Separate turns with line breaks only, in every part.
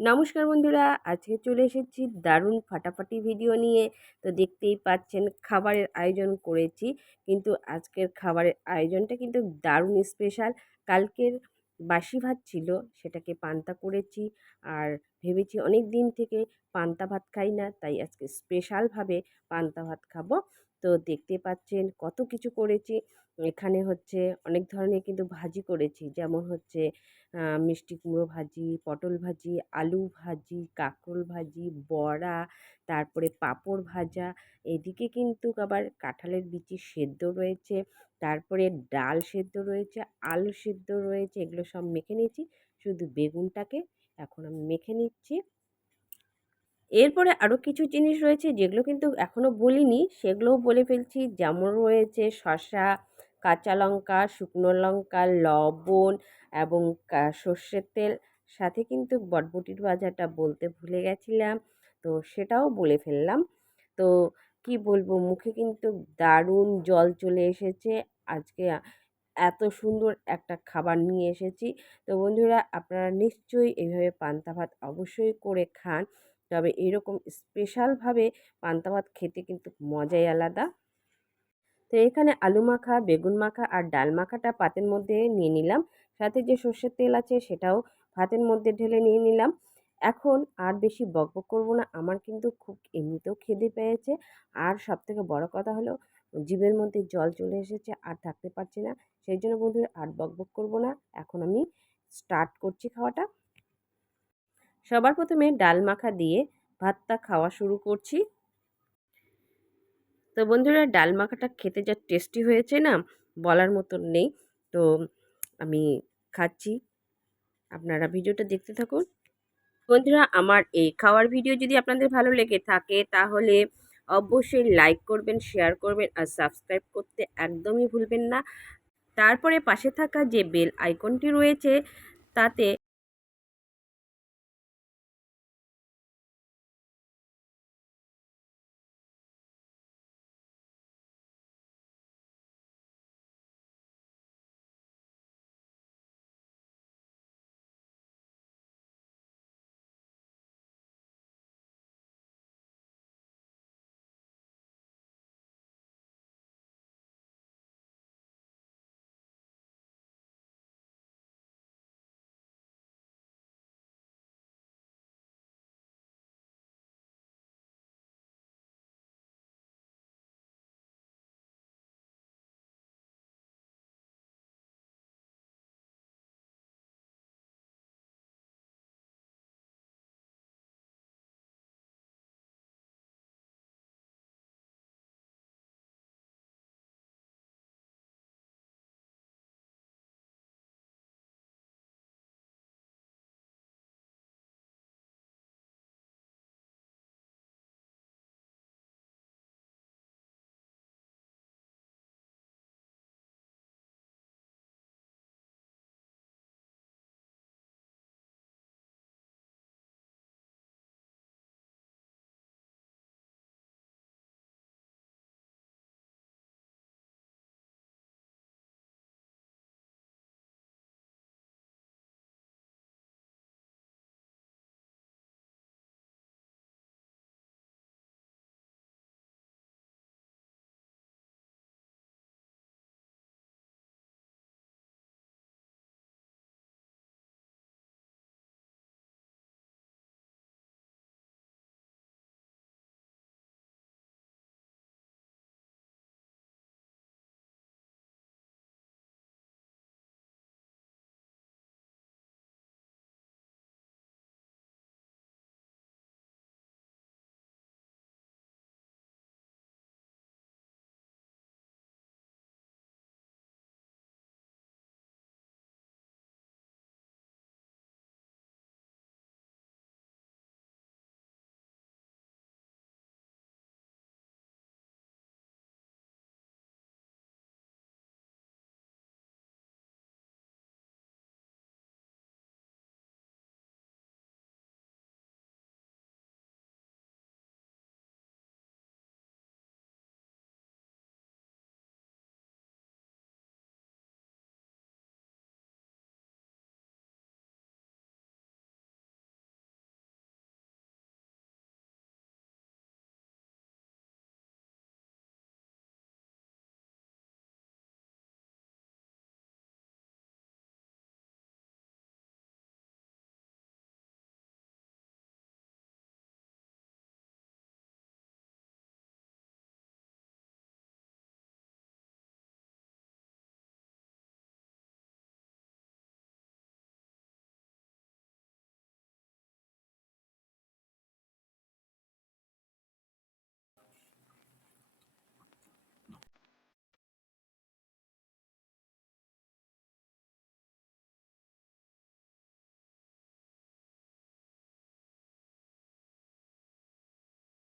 নমস্কার বন্ধুরা, আজকে চলে এসেছি দারুণ ফাটাফাটি ভিডিও নিয়ে। তো দেখতেই পাচ্ছেন খাবারের আয়োজন করেছি, কিন্তু আজকের খাবারের আয়োজনটা কিন্তু দারুণ স্পেশাল কালকের বাসি ভাত ছিল, সেটাকে পান্তা করেছি। আর ভেবেছি অনেক দিন থেকে পান্তা ভাত খাই না, তাই আজকে স্পেশালভাবে পান্তা ভাত খাব। তো দেখতে পাচ্ছেন কত কিছু করেছি। এখানে হচ্ছে অনেক ধরনের কিন্তু ভাজি করেছি। যেমন হচ্ছে মিষ্টি কুমড়ো ভাজি, পটল ভাজি, আলু ভাজি, কাঁকরোল ভাজি, বড়া, তারপরে পাঁপড় ভাজা। এদিকে কিন্তু আবার কাঁঠালের বিচি সেদ্ধ রয়েছে। তারপরে ডাল সেদ্ধ রয়েছে, আলু সেদ্ধ রয়েছে। এগুলো সব মেখে নিয়েছি। শুধু বেগুনটাকে এখন আমি মেখে নিচ্ছি। এরপরে আরও কিছু জিনিস রয়েছে যেগুলো কিন্তু এখনও বলিনি, সেগুলোও বলে ফেলছি। যেমন রয়েছে শশা কাঁচা লঙ্কা, শুকনো লঙ্কা, লবণ এবং সর্ষের তেল। সাথে কিন্তু বটবটির ভাজাটা বলতে ভুলে গেছিলাম, তো সেটাও বলে ফেললাম। তো কি বলব, মুখে কিন্তু দারুণ জল চলে এসেছে। আজকে এত সুন্দর একটা খাবার নিয়ে এসেছি। তো বন্ধুরা, আপনারা নিশ্চয়ই এইভাবে পান্তা ভাত অবশ্যই করে খান। তবে এরকম স্পেশালভাবে পান্তা ভাত খেতে কিন্তু মজাই আলাদা। তো এখানে আলু মাখা, বেগুন মাখা আর ডাল মাখাটা পাতের মধ্যে নিয়ে নিলাম। সাথে যে সর্ষের তেল আছে সেটাও ভাতের মধ্যে ঢেলে নিয়ে নিলাম। এখন আর বেশি বকবক করব না, আমার কিন্তু খুব এমনিতেও খেতে পেয়েছে। আর সবথেকে বড় কথা হলো জীবের মধ্যে জল চলে এসেছে আর থাকতে পারছি না। সেই জন্য বন্ধুরা আর বকবক করব না। এখন আমি স্টার্ট করছি খাওয়াটা। সবার প্রথমে ডাল মাখা দিয়ে ভাতটা খাওয়া শুরু করছি। তো বন্ধুরা, ডাল মাখাটা খেতে যা টেস্টি হয়েছে না, বলার মতন নেই। তো আমি খাচ্ছি। আপনারা ভিডিওটা দেখতে থাকুন। বন্ধুরা, আমার এই খাওয়ার ভিডিও যদি আপনাদের ভালো লেগে থাকে, তাহলে অবশ্যই লাইক করবেন শেয়ার করবেন আর সাবস্ক্রাইব করতে একদমই ভুলবেন না। তারপরে পাশে থাকা যে বেল আইকনটি রয়েছে, তাতে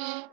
Yeah.